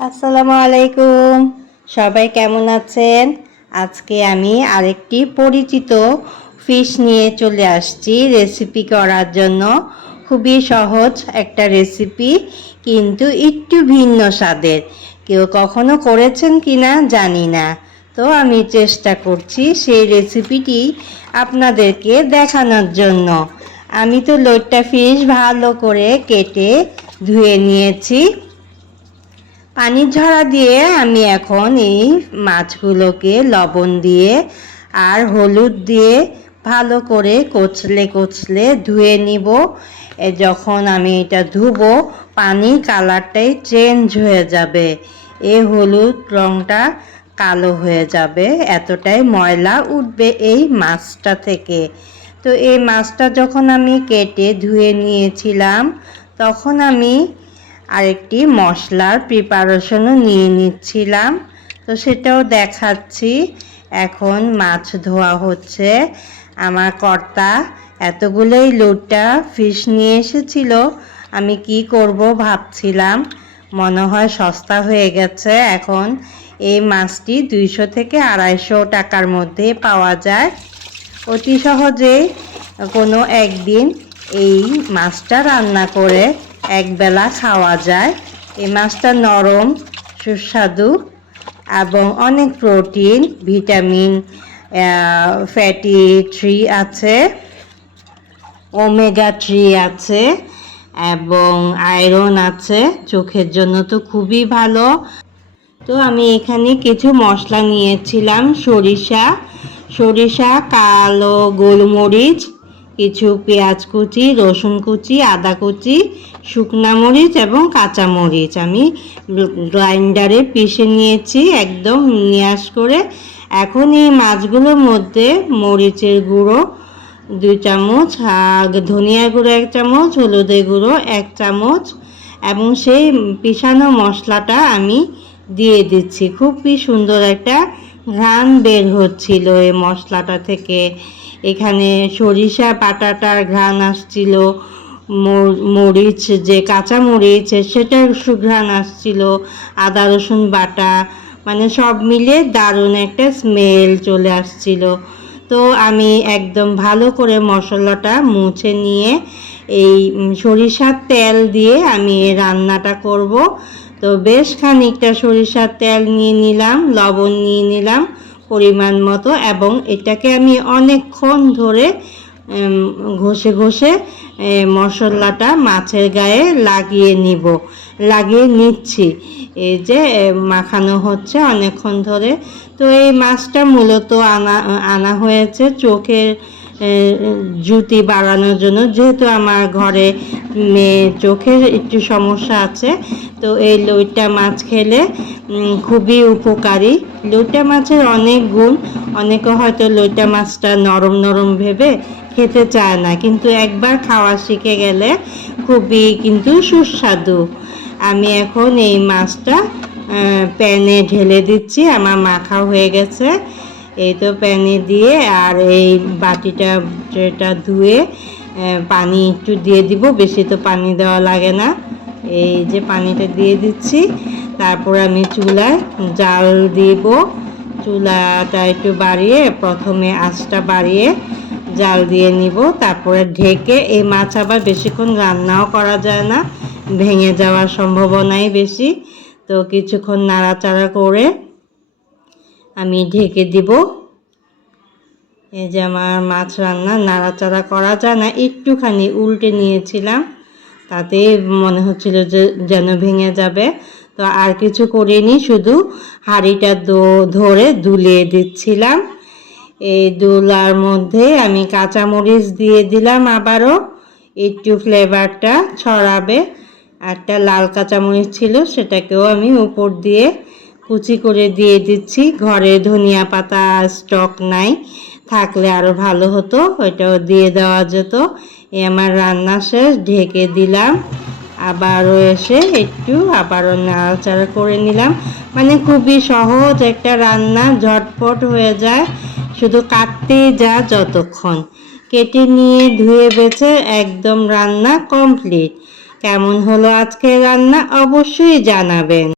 আসসালামু আলাইকুম। সবাই কেমন আছেন? আজকে আমি আরেকটি পরিচিত ফিশ নিয়ে চলে আসছি রেসিপি করার জন্য। খুবই সহজ একটা রেসিপি কিন্তু একটু ভিন্ন স্বাদের। কেউ কখনো করেছেন কিনা জানি না। তো আমি চেষ্টা করছি সেই রেসিপিটি আপনাদেরকে দেখানোর জন্য। আমি তো লোটটা ফিশ ভালো করে কেটে ধুয়ে নিয়েছি। পানির ঝরা দিয়ে আমি এখন এই মাছগুলোকে লবণ দিয়ে আর হলুদ দিয়ে ভালো করে কচলে কচলে ধুয়ে নিব। এ যখন আমি এটা ধুবো, পানির কালারটাই চেঞ্জ হয়ে যাবে। এই হলুদ রঙটা কালো হয়ে যাবে। এতটাই ময়লা উঠবে এই মাছটা থেকে। তো এই মাছটা যখন আমি কেটে ধুয়ে নিয়েছিলাম, তখন আমি আরেকটি মশলার প্রিপারেশনও নিয়ে নিচ্ছিলাম। তো সেটাও দেখাচ্ছি। এখন মাছ ধোয়া হচ্ছে। আমার কর্তা এতগুলোই লোটটা ফিশ নিয়ে এসেছিল। আমি কি করব ভাবছিলাম। মনে হয় সস্তা হয়ে গেছে। এখন এই মাছটি দুইশো থেকে আড়াইশো টাকার মধ্যে পাওয়া যায়। অতি সহজেই কোনো একদিন এই মাছটা রান্না করে একবেলা খাওয়া যায়। এই মাছটা নরম, সুস্বাদু এবং অনেক প্রোটিন, ভিটামিন ফ্যাটি থ্রি আছে, ওমেগা থ্রি আছে এবং আয়রন আছে। চোখের জন্য তো খুবই ভালো। তো আমি এখানে কিছু মশলা নিয়েছিলাম, সরিষা। সরিষা, কালো, গোলমরিচ কিছু পেঁয়াজ কুচি, রসুন কুচি, আদা কুচি, শুকনা মরিচ এবং কাঁচা মরিচ। আমি গ্রাইন্ডারে পিষে নিয়েছি, একদম নিয়াস করে। এখন এই মাছগুলোর মধ্যে মরিচের গুঁড়ো দুই চামচ ধনিয়া গুঁড়ো এক চামচ, হলুদের গুঁড়ো এক চামচ, এবং সেই পিষানো মশলাটা আমি দিয়ে দিচ্ছি। খুবই সুন্দর একটা ঘ্রাণ বের হচ্ছিল এই মশলাটা থেকে। এখানে সরিষা, পাটাটার ঘ্রাণ আসছিল মরিচ, যে কাঁচা মরিচ, সেটার সুঘ্রাণ আসছিল, আদা, রসুন বাটা মানে সব মিলে দারুণ একটা স্মেল চলে আসছিল। তো আমি একদম ভালো করে মশলাটা মুছে নিয়ে এই সরিষার তেল দিয়ে আমি রান্নাটা করব। তো বেশ খানিকটা সরিষার তেল নিয়ে নিলাম, লবণ নিয়ে নিলাম। পরিমাণ মতো এবং এটাকে আমি অনেকক্ষণ ধরে ঘষে ঘষে মশলাটা মাছের গায়ে লাগিয়ে নিব। লাগিয়ে নিচ্ছি। এই যে মাখানো হচ্ছে অনেকক্ষণ ধরে। তো এই মাছটা মূলত আনা আনা হয়েছে চোখের জুতি বাড়ানোর জন্য। যেহেতু আমার ঘরে মেয়ে চোখের একটু সমস্যা আছে, তো এই লইটা মাছ খেলে খুবই উপকারী। লইটা মাছের অনেক গুণ। অনেকে হয়তো লইটা মাছটা নরম নরম ভেবে খেতে চায় না, কিন্তু একবার খাওয়া শিখে গেলে খুবই কিন্তু সুস্বাদু। আমি এখন এই মাছটা প্যানে ঢেলে দিচ্ছি। আমার মাখা হয়ে গেছে। এই তো প্যানে দিয়ে আর এই বাটিটা ধুয়ে পানি একটু দিয়ে দিব, বেশি তো পানি দেওয়া লাগে না। এই যে পানিটা দিয়ে দিচ্ছি, তারপর আমি চুলায় জাল দিব। চুলাটা একটু বাড়িয়ে, প্রথমে আঁচটা বাড়িয়ে জাল দিয়ে নিব, তারপরে ঢেকে, এই মাছ আবার বেশিক্ষণ রান্নাও করা যায় না, ভেঙে যাওয়ার সম্ভাবনাই বেশি। তো কিছুক্ষণ নাড়াচাড়া করে আমি ঢেকে দিব। এই যে আমার মাছ রান্না, নাড়াচাড়া করা যায় না, একটুখানি উল্টে নিয়েছিলাম। তাতে মনে হচ্ছিল যে, যেন ভেঙে যাবে। তো আর কিছু করিনি, শুধু হাঁড়িটা ধরে দুলিয়ে দিচ্ছিলাম। এই দুলার মধ্যে আমি কাঁচামরিচ দিয়ে দিলাম আবারও। একটু ফ্লেভারটা ছড়াবে। একটা লাল কাঁচামরিচ ছিল, সেটাকেও আমি উপর দিয়ে কুচি করে দিয়ে দিচ্ছি। ঘরে ধনিয়া পাতা স্টক নাই, থাকলে আরও ভালো হতো। ওইটাও দিয়ে দেওয়া যেত। এ আমার রান্না শেষ, ঢেকে দিলাম। আবারও এসে একটু আবারও নাড়াচাড়া করে নিলাম। মানে খুবই সহজ একটা রান্না, ঝটপট হয়ে যায়। শুধু কাটতেই যা যতক্ষণ। কেটে নিয়ে ধুয়ে বেছে একদম রান্না কমপ্লিট। কেমন হলো আজকের রান্না অবশ্যই জানাবেন।